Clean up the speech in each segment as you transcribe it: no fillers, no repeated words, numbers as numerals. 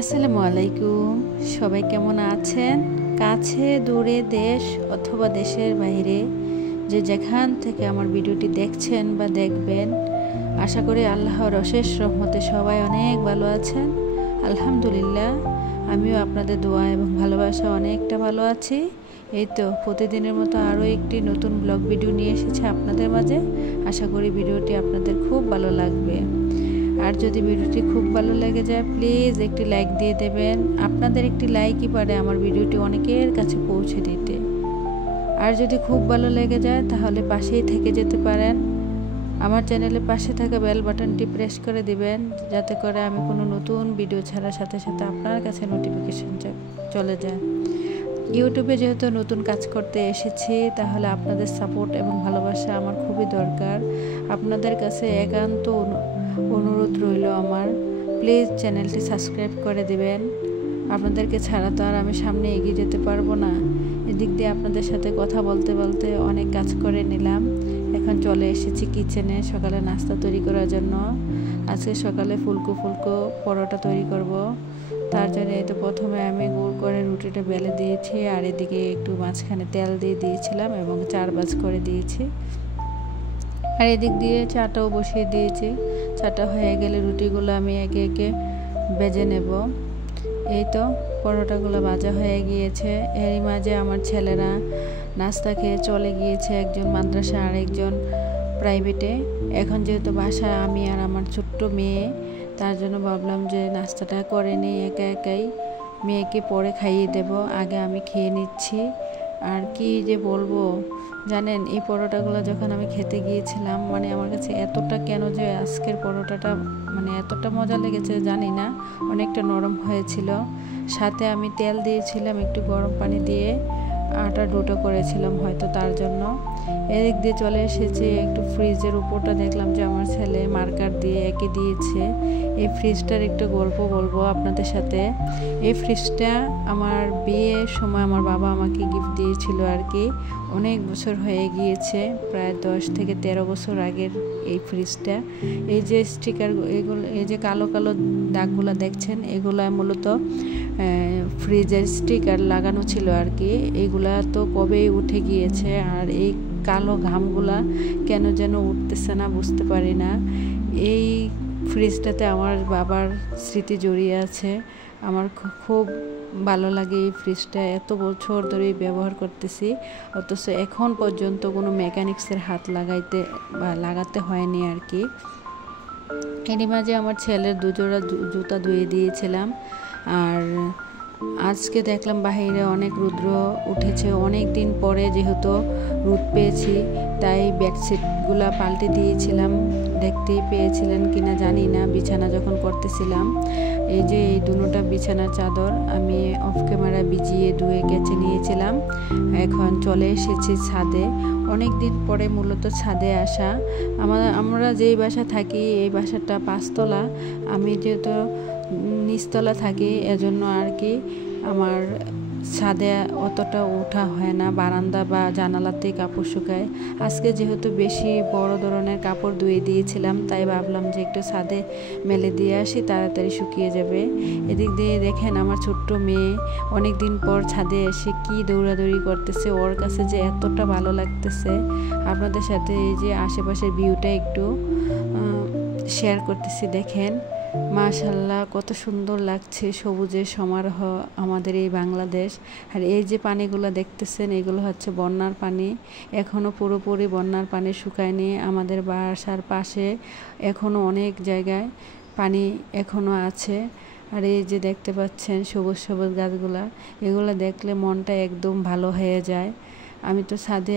আসসালামু আলাইকুম। সবাই কেমন আছেন? কাছে দূরে দেশ অথবা দেশের বাইরে যে যেখান থেকে আমার ভিডিওটি দেখছেন বা দেখবেন, আশা করি আল্লাহর অশেষ রহমতে সবাই অনেক ভালো আছেন। আলহামদুলিল্লাহ, আমিও আপনাদের দোয়া এবং ভালোবাসা অনেকটা ভালো আছি। এই তো প্রতিদিনের মতো আরও একটি নতুন ব্লগ ভিডিও নিয়ে এসেছে আপনাদের মাঝে। আশা করি ভিডিওটি আপনাদের খুব ভালো লাগবে। আর যদি ভিডিওটি খুব ভালো লেগে যায়, প্লিজ একটি লাইক দিয়ে দেবেন। আপনাদের একটি লাইকই পারে আমার ভিডিওটি অনেকের কাছে পৌঁছে দিতে। আর যদি খুব ভালো লেগে যায় তাহলে পাশেই থেকে যেতে পারেন। আমার চ্যানেলের পাশে থাকা বেল বাটনটি প্রেস করে দিবেন, যাতে করে আমি কোনো নতুন ভিডিও ছাড়ার সাথে সাথে আপনার কাছে নোটিফিকেশন চলে যায়। ইউটিউবে যেহেতু নতুন কাজ করতে এসেছি, তাহলে আপনাদের সাপোর্ট এবং ভালোবাসা আমার খুবই দরকার। আপনাদের কাছে একান্ত অনুরোধ রইল আমার, প্লিজ চ্যানেলটি সাবস্ক্রাইব করে দিবেন। আপনাদেরকে ছাড়া তো আর আমি সামনে এগিয়ে যেতে পারবো না। এদিক দিয়ে আপনাদের সাথে কথা বলতে বলতে অনেক কাজ করে নিলাম। এখন চলে এসেছি কিচেনে সকালে নাস্তা তৈরি করার জন্য। আজকে সকালে ফুলকো পরোটা তৈরি করব। তার জন্য এই তো প্রথমে আমি গোল করে রুটিটা বেলে দিয়েছি, আর এদিকে একটু মাঝখানে তেল দিয়ে দিয়েছিলাম এবং 4 ভাঁজ করে দিয়েছি। আর এদিক দিয়ে চাটাও বসিয়ে দিয়েছি। চাটা হয়ে গেলে রুটিগুলো আমি একে একে ভেজে নেব। এই তো পরোটাগুলো ভাজা হয়ে গিয়েছে। এরই মাঝে আমার ছেলেরা নাস্তা খেয়ে চলে গিয়েছে, একজন মাদ্রাসা আর একজন প্রাইভেটে। এখন যেহেতু বাসায় আমি আর আমার ছোট্ট মেয়ে, তার জন্য ভাবলাম যে নাস্তাটা করে নিই একাই। মেয়েকে পরে খাইয়ে দেব, আগে আমি খেয়ে নিচ্ছি। আর কি যে বলবো জানেন, এই পরোটাগুলো যখন আমি খেতে গিয়েছিলাম, মানে আমার কাছে এতটা কেন যে আজকের পরোটাটা মানে এতটা মজা লেগেছে জানি না। অনেকটা নরম হয়েছিল, সাথে আমি তেল দিয়েছিলাম, একটু গরম পানি দিয়ে আটা ডুটো করেছিলাম হয়তো তার জন্য। এদিক দিয়ে চলে এসেছি একটু ফ্রিজের উপরটা, দেখলাম যে আমার ছেলে মার্কার দিয়ে এঁকে দিয়েছে। এই ফ্রিজটার একটু গল্প বলবো আপনাদের সাথে। এই ফ্রিজটা আমার বিয়ের সময় আমার বাবা আমাকে গিফট দিয়েছিল আর কি। অনেক বছর হয়ে গিয়েছে, প্রায় 10 থেকে 13 বছর আগের এই ফ্রিজটা। এই যে স্টিকার, এগুলো এই যে কালো কালো দাগগুলো দেখছেন, এগুলো মূলত ফ্রিজের স্টিকার লাগানো ছিল আর কি। এইগুলা তো কবেই উঠে গিয়েছে, আর এই কালো ঘামগুলা কেন যেন উঠতেছে না, বুঝতে পারি না। এই ফ্রিজটাতে আমার বাবার স্মৃতি জড়িয়ে আছে। আমার খুব ভালো লাগে এই ফ্রিজটা। এত বছর ধরে ব্যবহার করতেছি, অথচ এখন পর্যন্ত কোনো মেকানিক্সের হাত লাগাতে হয়নি আর কি। এরই মাঝে আমার ছেলের 2 জোড়া জুতা ধুয়ে দিয়েছিলাম। আর আজকে দেখলাম বাহিরে অনেক রৌদ্র উঠেছে, অনেক দিন পরে যেহেতু রোদ পেয়েছি, তাই বেডশিটগুলা পাল্টে দিয়েছিলাম। দেখতেই পেয়েছিলেন কিনা জানি না, বিছানা যখন করতেছিলাম। এই যে এই দুটোটা বিছানার চাদর আমি অফ ক্যামেরা ভিজিয়ে ধুয়ে কেচে নিয়েছিলাম। এখন চলে এসেছি ছাদে। অনেক দিন পরে মূলত ছাদে আসা। আমরা যেই বাসা থাকি, এই বাসাটা 5 তলা। আমি যেহেতু নিচতলা থাকি, এজন্য আর কি আমার ছাদে অতটা ওঠা হয় না। বারান্দা বা জানালাতেই কাপড় শুকায়। আজকে যেহেতু বেশি বড় ধরনের কাপড় ধুয়ে দিয়েছিলাম, তাই ভাবলাম যে একটু ছাদে মেলে দিয়ে আসি, তাড়াতাড়ি শুকিয়ে যাবে। এদিক দিয়ে দেখেন আমার ছোট্ট মেয়ে অনেক দিন পর ছাদে এসে কি দৌড়াদৌড়ি করতেছে, ওর কাছে যে এতটা ভালো লাগতেছে। আপনাদের সাথে এই যে আশেপাশের ভিউটা একটু শেয়ার করতেছি। দেখেন মাশাআল্লাহ, কত সুন্দর লাগছে, সবুজের সমারোহ আমাদের এই বাংলাদেশ। আর এই যে পানিগুলো দেখতেছেন, এগুলো হচ্ছে বন্যার পানি। এখনও পুরোপুরি বন্যার পানি শুকায়নি। আমাদের বাসার পাশে এখনও অনেক জায়গায় পানি এখনও আছে। আর এই যে দেখতে পাচ্ছেন সবুজ সবুজ গাছগুলা, এগুলো দেখলে মনটা একদম ভালো হয়ে যায়। আমি তো ছাদে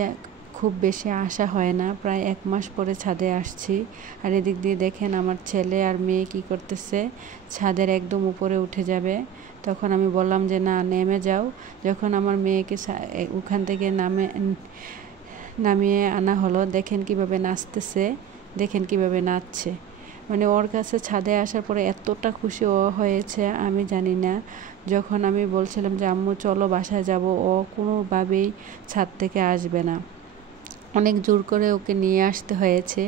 খুব বেশি আসা হয় না, প্রায় 1 মাস পরে ছাদে আসছি। আর এদিক দিয়ে দেখেন আমার ছেলে আর মেয়ে কি করতেছে, ছাদের একদম উপরে উঠে যাবে। তখন আমি বললাম যে না, নেমে যাও। যখন আমার মেয়েকে ওখান থেকে নামিয়ে আনা হলো, দেখেন কিভাবে নাচতেছে, দেখেন কিভাবে নাচছে। মানে ওর কাছে ছাদে আসার পরে এতটা খুশি ও হয়েছে আমি জানি না। যখন আমি বলছিলাম যে আম্মু চলো বাসায় যাব, ও কোনোভাবেই ছাদ থেকে আসবে না। অনেক জোর করে ওকে নিয়ে আসতে হয়েছে।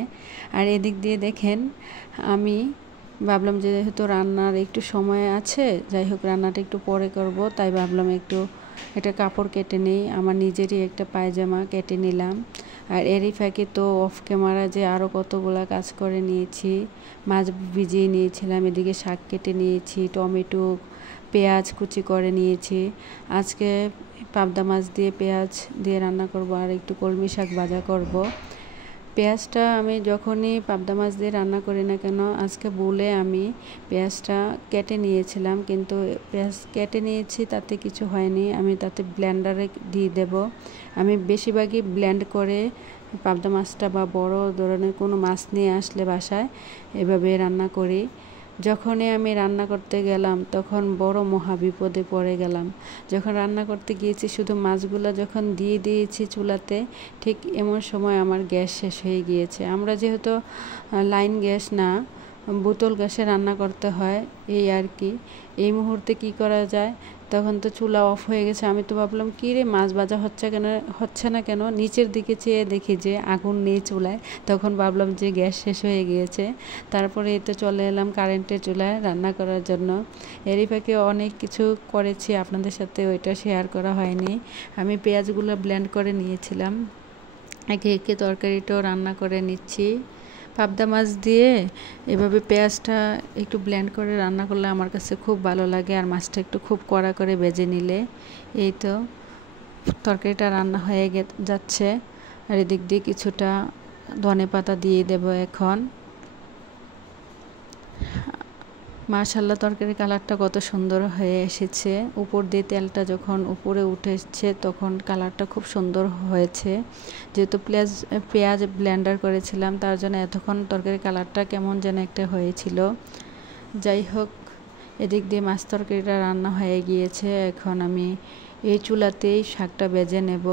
আর এদিক দিয়ে দেখেন আমি ভাবলাম যেহেতু রান্নার একটু সময় আছে, যাই হোক রান্নাটা একটু পরে করব, তাই ভাবলাম একটু একটা কাপড় কেটে নিই। আমার নিজেরই একটা পায়জামা কেটে নিলাম। আর এরই ফাঁকে তো অফ ক্যামেরা যে আরও কতগুলা কাজ করে নিয়েছি। মাছ ভিজিয়ে নিয়েছিলাম, এদিকে শাক কেটে নিয়েছি, টমেটো পেঁয়াজ কুচি করে নিয়েছি। আজকে পাবদা মাছ দিয়ে পেঁয়াজ দিয়ে রান্না করব, আর একটু কলমি শাক ভাজা করব। পেঁয়াজটা আমি যখনই পাবদা মাছ দিয়ে রান্না করি না কেন, আজকে বলে আমি পেঁয়াজটা কেটে নিয়েছিলাম, কিন্তু পেঁয়াজ কেটে নিয়েছি তাতে কিছু হয়নি, আমি তাতে ব্লেন্ডারে দিয়ে দেব। আমি বেশিরভাগই ব্লেন্ড করে পাবদা মাছটা বা বড় ধরনের কোনো মাছ নিয়ে আসলে বাসায় এভাবে রান্না করি। যখনই আমি রান্না করতে গেলাম তখন বড় মহা বিপদে পড়ে গেলাম। যখন রান্না করতে গিয়েছি শুধু মাছগুলো যখন দিয়ে দিয়েছি চুলাতে, ঠিক এমন সময় আমার গ্যাস শেষ হয়ে গিয়েছে। আমরা যেহেতু লাইন গ্যাস না, বোতল গ্যাসে রান্না করতে হয়, এই আর কি। এই মুহূর্তে কি করা যায়, তখন তো চুলা অফ হয়ে গেছে। আমি তো ভাবলাম কী রে, মাছ ভাজা হচ্ছে না কেন, নিচের দিকে চেয়ে দেখি যে আগুন নেই চুলায়। তখন ভাবলাম যে গ্যাস শেষ হয়ে গিয়েছে। তারপরে এই তো চলে এলাম কারেন্টের চুলায় রান্না করার জন্য। এরই ফাঁকে অনেক কিছু করেছি, আপনাদের সাথে ওইটা শেয়ার করা হয়নি। আমি পেঁয়াজগুলো ব্লেন্ড করে নিয়েছিলাম, একে একে তরকারিটাও রান্না করে নিচ্ছি। পাবদা মাছ দিয়ে এভাবে পেঁয়াজটা একটু ব্লেন্ড করে রান্না করলে আমার কাছে খুব ভালো লাগে, আর মাছটা একটু খুব কড়া করে ভেজে নিলে। এই তো তরকারিটা রান্না হয়ে যাচ্ছে, আর এদিক দিয়ে কিছুটা ধনেপাতা দিয়ে দেব এখন। মাশাআল্লাহ, তরকারির কালারটা কত সুন্দর হয়ে এসেছে। উপর দিয়ে তেলটা যখন উপরে উঠেছে তখন কালারটা খুব সুন্দর হয়েছে। যেহেতু পেঁয়াজ ব্লেন্ডার করেছিলাম, তার জন্য এতক্ষণ তরকারির কালারটা কেমন যেন একটা হয়েছিল। যাই হোক, এদিক দিয়ে মাছ তরকারিটা রান্না হয়ে গিয়েছে। এখন আমি এই চুলাতেই শাকটা ভেজে নেব।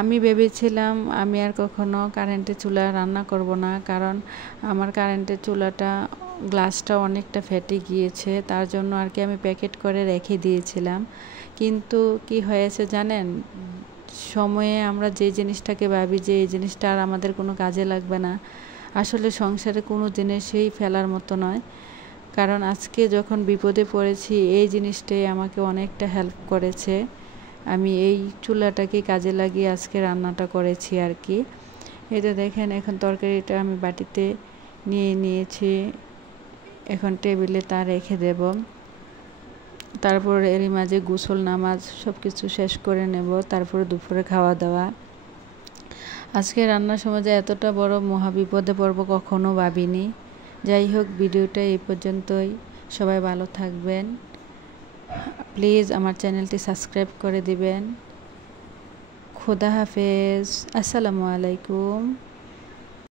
আমি ভেবেছিলাম আমি আর কখনো কারেন্টের চুলায় রান্না করব না, কারণ আমার কারেন্টের চুলাটা গ্লাসটা অনেকটা ফেটে গিয়েছে, তার জন্য আর কি আমি প্যাকেট করে রেখে দিয়েছিলাম। কিন্তু কি হয়েছে জানেন, সময়ে আমরা যে জিনিসটাকে ভাবি যে এই জিনিসটা আর আমাদের কোনো কাজে লাগবে না, আসলে সংসারে কোনো জিনিসই ফেলার মতো নয়। কারণ আজকে যখন বিপদে পড়েছি এই জিনিসটাই আমাকে অনেকটা হেল্প করেছে। আমি এই চুলাটাকে কাজে লাগিয়ে আজকে রান্নাটা করেছি আর কি। এটা দেখেন, এখন তরকারিটা আমি বাটিতে নিয়ে নিয়েছি, এখন টেবিলে তা রেখে দেব। তারপর এরই মাঝে গোসল নামাজ সব কিছু শেষ করে নেব, তারপরে দুপুরে খাওয়া দাওয়া। আজকে রান্নার সময় যে এতটা বড় মহাবিপদে পড়ব কখনো ভাবিনি। যাই হোক, ভিডিওটা এই পর্যন্তই। সবাই ভালো থাকবেন, প্লিজ আমার চ্যানেলটি সাবস্ক্রাইব করে দিবেন। খুদা হাফেজ, আসসালামু আলাইকুম।